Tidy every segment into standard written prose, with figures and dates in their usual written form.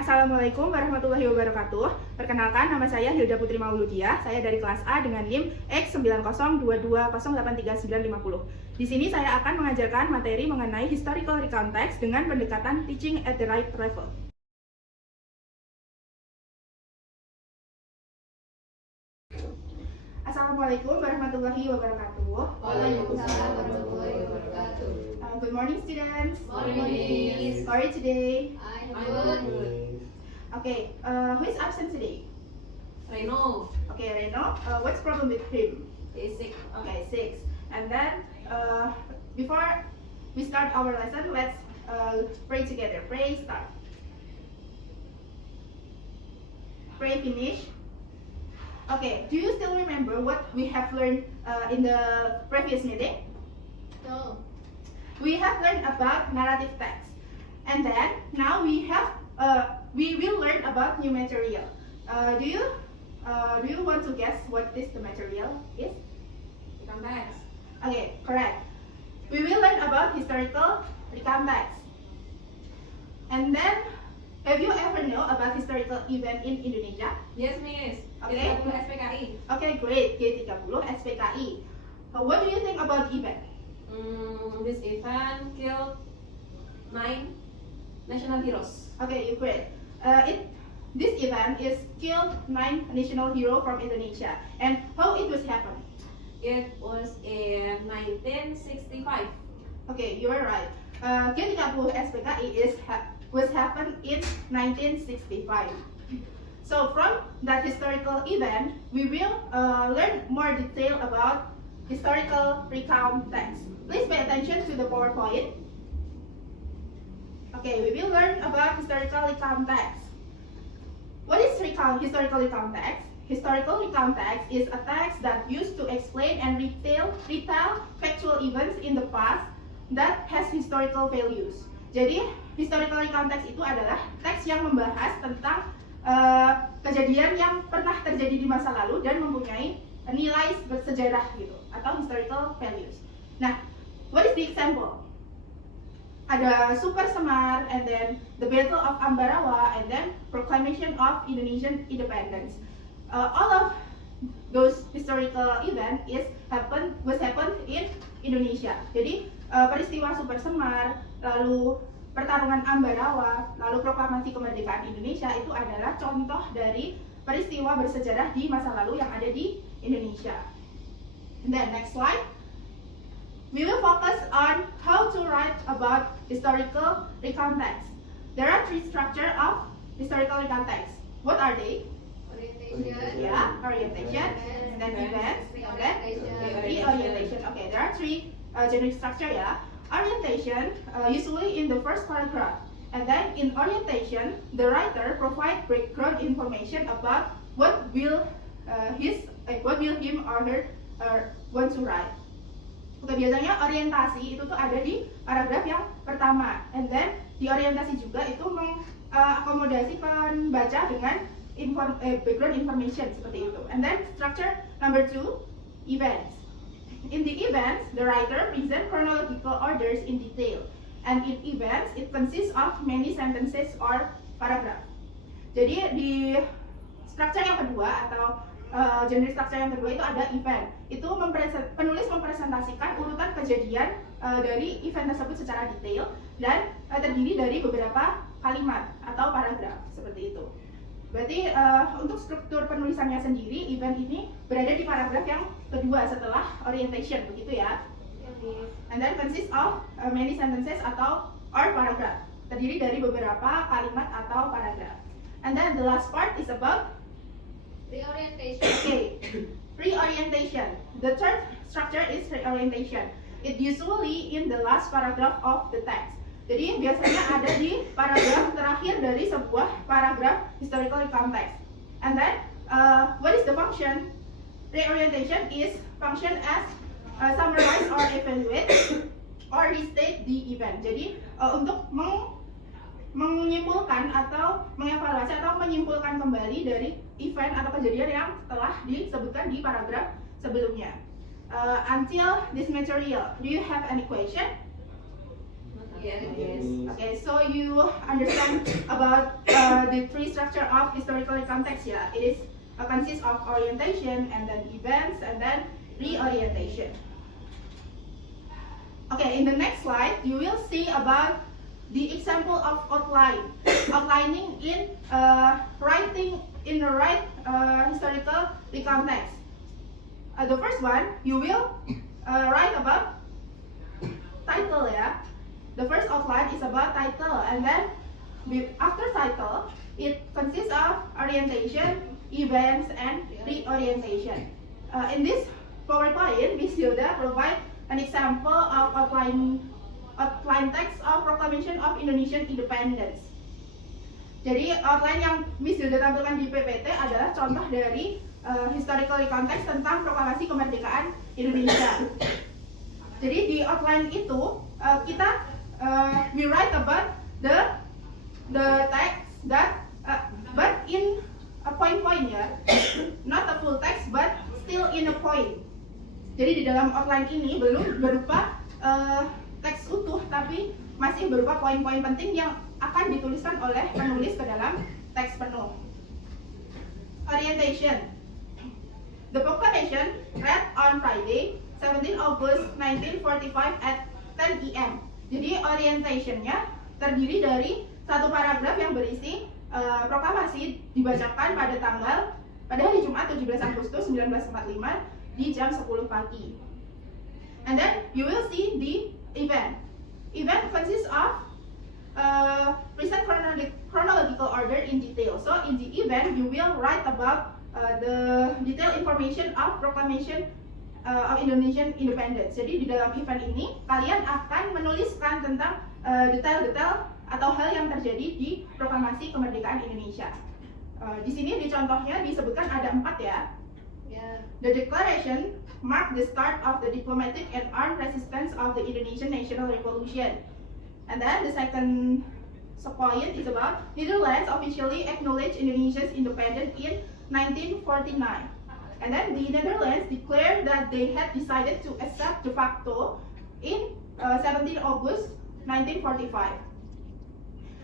Assalamualaikum warahmatullahi wabarakatuh. Perkenalkan, nama saya Hilda Putri Mauludiah. Saya dari kelas A dengan NIM X9022083950. Di sini saya akan mengajarkan materi mengenai historical recount text dengan pendekatan teaching at the right level. Assalamualaikum warahmatullahi wabarakatuh. Waalaikumsalam warahmatullahi wabarakatuh. Good morning, students. Morning. How are you today? I'm good. Okay, who is absent today? Reno. Okay, Reno. What's problem with him? Is sick. Okay, 6. And then, before we start our lesson, let's pray together. Pray, start. Pray, finish. Okay, do you still remember what we have learned in the previous meeting? No. We have learned about narrative text. And then, now we will learn about new material. Do you want to guess what the material is? Recount text. Okay, correct. We will learn about historical recount text. And then, have you ever know about historical event in Indonesia? Yes, Miss. Okay. 30 SPKI. Okay, great. G30 SPKI. What do you think about event? This event killed 9 national heroes. Okay, you great. This event is killed 9 national hero from Indonesia. And how it was happen? It was in 1965. Okay, you are right. G30 SPKI was happened in 1965. So from that historical event, we will learn more detail about historical recount text. Please pay attention to the PowerPoint. Okay, we will learn about historical recount text. What is historical recount text? Historical recount text is a text that used to explain and retell factual events in the past that has historical values. Jadi, historical recount text itu adalah teks yang membahas tentang kejadian yang pernah terjadi di masa lalu dan mempunyai nilai bersejarah gitu atau historical values. Nah, what is the example? Ada Super Semar, and then the Battle of Ambarawa, and then Proclamation of Indonesian Independence. All of those historical event was happened in Indonesia. Jadi peristiwa Super Semar, lalu pertarungan Ambarawa, lalu proklamasi kemerdekaan Indonesia itu adalah contoh dari peristiwa bersejarah di masa lalu yang ada di Indonesia. And then next slide. We will focus on how to write about historical recount text. There are 3 structures of historical recount text. What are they? Orientation. Yeah, orientation, and then events, and then reorientation. Okay, there are 3 generic structure. Yeah, orientation usually in the first paragraph, and then in orientation, the writer provide background information about what will him or her want to write. Oke, biasanya orientasi itu tuh ada di paragraf yang pertama, and then di orientasi juga itu mengakomodasi pembaca dengan background information seperti itu. And then structure number 2, events. In the events, the writer present chronological orders in detail, and in events it consists of many sentences or paragraph. Jadi di structure yang kedua atau genre structure yang kedua itu ada event. Itu penulis mempresentasikan urutan kejadian dari event tersebut secara detail dan terdiri dari beberapa kalimat atau paragraf seperti itu. Berarti untuk struktur penulisannya sendiri, event ini berada di paragraf yang kedua setelah orientation, begitu ya. And then consists of many sentences atau or paragraph, terdiri dari beberapa kalimat atau paragraf. And then the last part is about Reorientation. okay, reorientation. The third structure is reorientation. It usually in the last paragraph of the text. Jadi biasanya ada di paragraf terakhir dari sebuah paragraf historical recount text. And then what is the function? Reorientation is function as summarize or evaluate or restate the event. Jadi untuk menyimpulkan atau mengevaluasi atau menyimpulkan kembali dari event atau kejadian yang telah disebutkan di paragraf sebelumnya. Until this material, do you have any question? Yes. Okay, so you understand about the three structure of historical context. Yeah, it is consists of orientation and then events and then reorientation. Okay, in the next slide, you will see about the example of outlining in writing in the right historical context. The first one, you will write about title, yeah. The first outline is about title, and then after title, it consists of orientation, events, and reorientation. In this PowerPoint, Miss Hilda provide an example of outline text of Proclamation of Indonesian Independence. Jadi outline yang Miss Hilda tampilkan di PPT adalah contoh dari historical context tentang Proklamasi Kemerdekaan Indonesia. Jadi di outline itu kita we write about the text that but in a point ya, not a full text but still in a point. Jadi di dalam outline ini belum berupa teks utuh, tapi masih berupa poin-poin penting yang akan dituliskan oleh penulis ke dalam teks penuh. Orientation. The proclamation read on Friday, 17 August 1945 at 10 AM. Jadi orientationnya terdiri dari satu paragraf yang berisi proklamasi dibacakan pada hari Jumat 17 Agustus 1945 di jam 10 pagi. And then you will see the event. Event consists of present chronological order in detail. So in the event you will write about the detailed information of Proclamation of Indonesian Independence. Jadi di dalam event ini kalian akan menuliskan tentang detail-detail atau hal yang terjadi di Proklamasi Kemerdekaan Indonesia. Di sini di contohnya disebutkan ada 4 ya. The declaration marked the start of the diplomatic and armed resistance of the Indonesian National Revolution. And then the second point is about Netherlands officially acknowledged Indonesia's independence in 1949. And then the Netherlands declared that they had decided to accept de facto in 17 August 1945.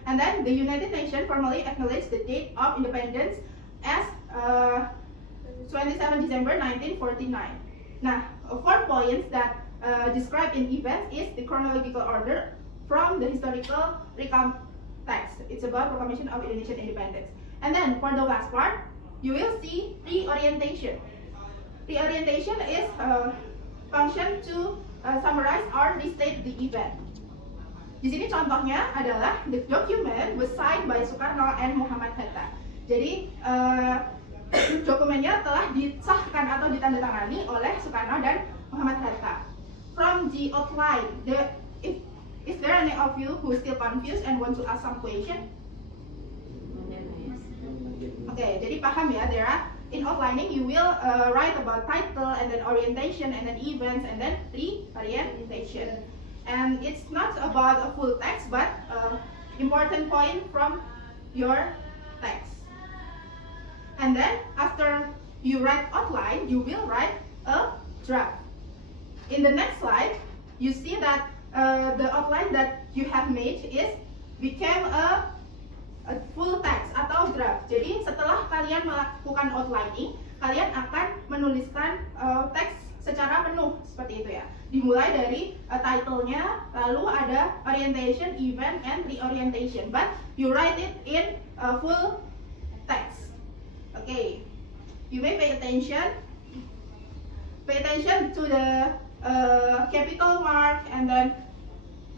And then the United Nations formally acknowledged the date of independence as 27 December 1949. Now, 4 points that described in events is the chronological order from the historical text. It's about Proclamation of Indonesian Independence. And then for the last part, you will see reorientation. Reorientation is a function to summarize or restate the event. Di sini contohnya adalah the document was signed by Soekarno and Muhammad Hatta. Jadi dokumennya telah disahkan atau ditandatangani oleh Soekarno dan Muhammad Hatta. From the outline, is there any of you who is still confused and want to ask some question? Okay, jadi paham ya, there are in outlining you will write about title and then orientation and then events and then reorientation. And it's not about a full text but important point from your text. And then after you write outline, you will write a draft. In the next slide, you see that the outline that you have made became a full text atau draft. Jadi setelah kalian melakukan outlining, kalian akan menuliskan teks secara penuh seperti itu ya. Dimulai dari title-nya, lalu ada orientation, event, and reorientation. But you write it in full text. Okay, you may pay attention. Pay attention to the capital mark and then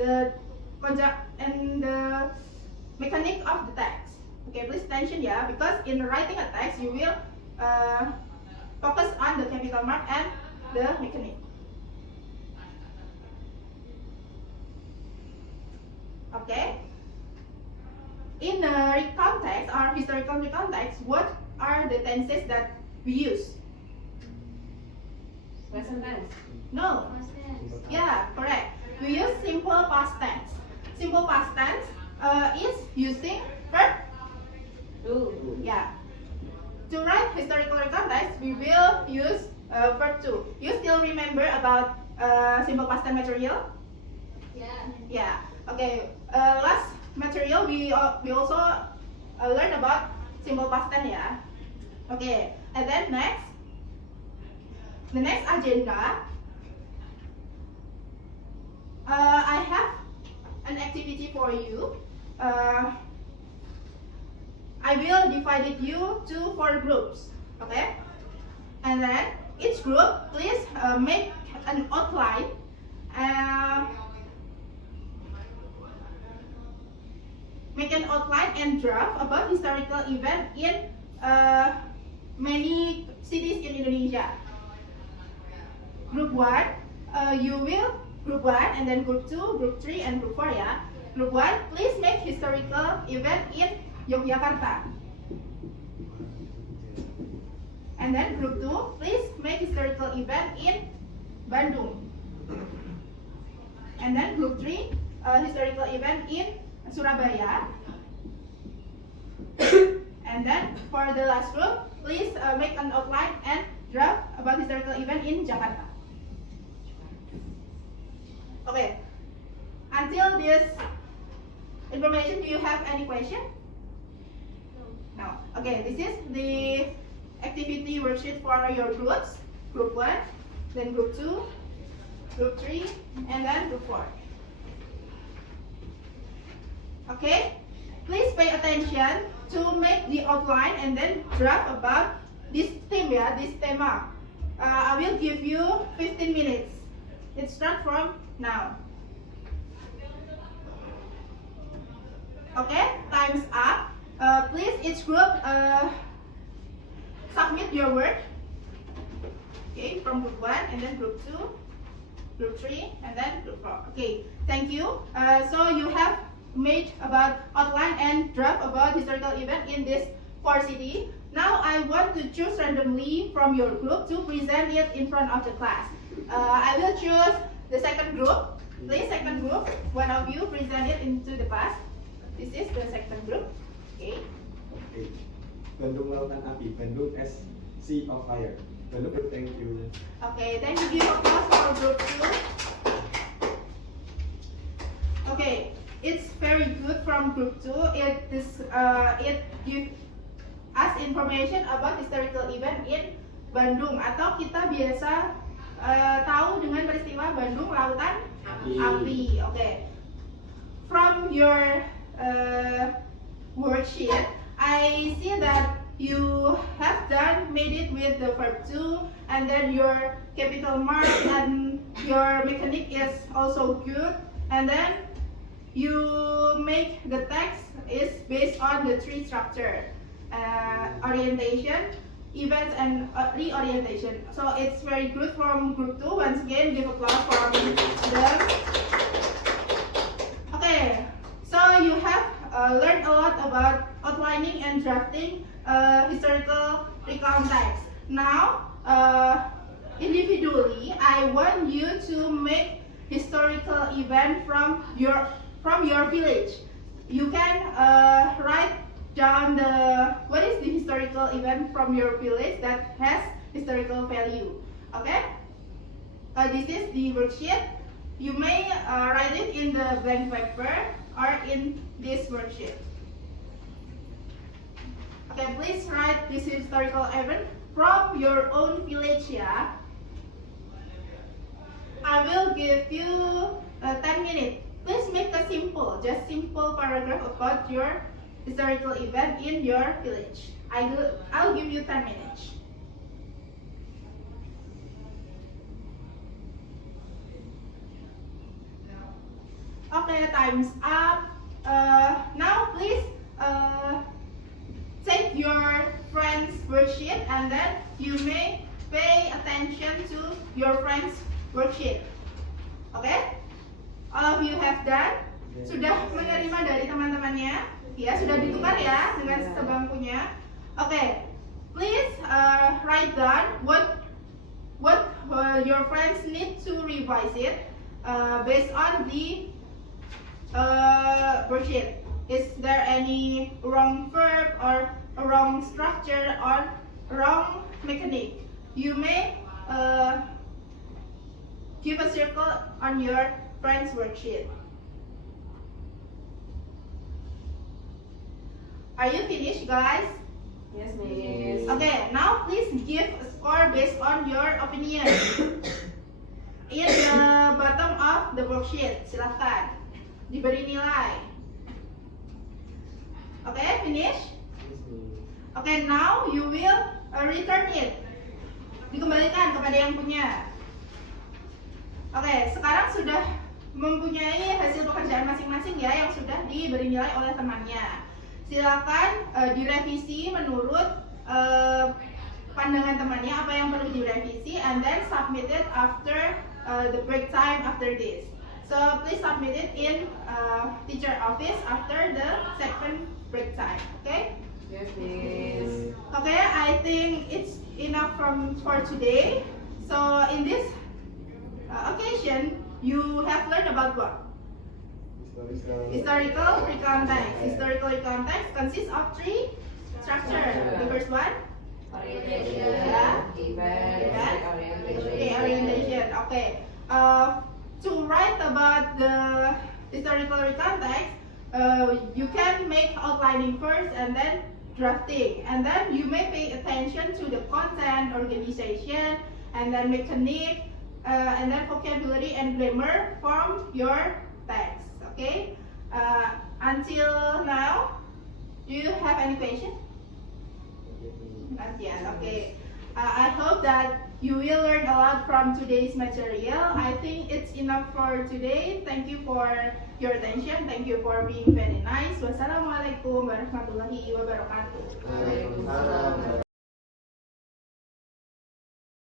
the mechanic of the text. Okay, please attention ya, because in writing a text you will focus on the capital mark and the mechanic. Okay. In the context or historical context, what are the tenses that we use? Present tense. No. Yeah, correct. We use simple past tense. Simple past tense is using verb Do. Yeah. To write historical context, we will use verb to. You still remember about simple past tense material? Yeah. Yeah. Okay. Last material we also learn about simple past tense ya. Okay, and then the next agenda, I have an activity for you. I will divide you to 4 groups, okay? And then each group, please make an outline. Make an outline and draft about historical event in many cities in Indonesia. Group 1, group 1 and then group 2, group 3 and group 4 ya. Group 1, please make historical event in Yogyakarta. And then group 2, please make historical event in Bandung. And then group 3, historical event in Surabaya. And then for the last group, please make an outline and draft about historical event in Jakarta. Okay. Until this information, do you have any question? No. Okay, this is the activity worksheet for your groups. Group 1, then group 2, group 3, and then group 4. Okay, please pay attention to make the outline and then draft about this theme ya, this tema. I will give you 15 minutes. It starts from now. Okay, time's up. Please each group submit your work. Okay, from group 1 and then group 2, group 3, and then group 4. Okay, thank you. So you have made about outline and draft about historical event in this 4 city. Now I want to choose randomly from your group to present it in front of the class. I will choose the second group. Please, second group, one of you present it into the class. This is the second group. Okay. Okay. Bandung Lautan Api, Bandung as Sea of Fire. Bandung, thank you. Okay, thank you. Give applause for group 2. Okay, it's very good from group 2. It gives us information about historical event in Bandung, atau kita biasa tahu dengan peristiwa Bandung Lautan Api. Okay. From your worksheet, I see that you have made it with the verb to, and then your capital mark and your mechanic is also good, and then you make the text is based on the 3 structure: orientation, events, and reorientation. So it's very good from group 2. Once again, give applause for them. Okay, so you have learned a lot about outlining and drafting historical recount text. Now, individually, I want you to make historical event from your village. You can write down what is the historical event from your village that has historical value. Okay? This is the worksheet. You may write it in the blank paper or in this worksheet. Okay, please write this historical event from your own village ya. I will give you 10 minutes. Please make a simple paragraph about your historical event in your village. I'll give you 10 minutes. Okay, time's up. Now please take your friend's worksheet and then you may pay attention to your friend's worksheet. Okay? All of you have done? Sudah menerima dari teman-temannya? Ya, sudah ditukar ya dengan sebangkunya. Okay, please write down what your friends need to revise it based on the worksheet. Is there any wrong verb or a wrong structure or wrong mechanic? You may give a circle on your friend's worksheet. Are you finished, guys? Yes, Miss. Okay, now please give a score based on your opinion. In the bottom of the worksheet, silahkan diberi nilai. Okay, finish? Okay, now you will return it. Dikembalikan kepada yang punya. Oke, sekarang sudah mempunyai hasil pekerjaan masing-masing ya yang sudah diberi nilai oleh temannya. Silakan direvisi menurut pandangan temannya apa yang perlu direvisi, and then submit it after the break time after this. So please submit it in teacher office after the second break time. Okay? Yes, Miss. Okay, I think it's enough for today. So in this occasion, you have learned about what? Historical context. Historical context consists of three structures. The first one, Orientation. Yeah. Event. okay, orientation. Okay. To write about the historical context, you can make outlining first and then drafting, and then you may pay attention to the content, organization, and then mechanic, and then vocabulary and grammar from your text. Okay. Until now, do you have any question? Not yet. Okay. I hope that you will learn a lot from today's material. I think it's enough for today. Thank you for your attention. Thank you for being very nice. Wassalamualaikum warahmatullahi wabarakatuh. Waalaikumsalam.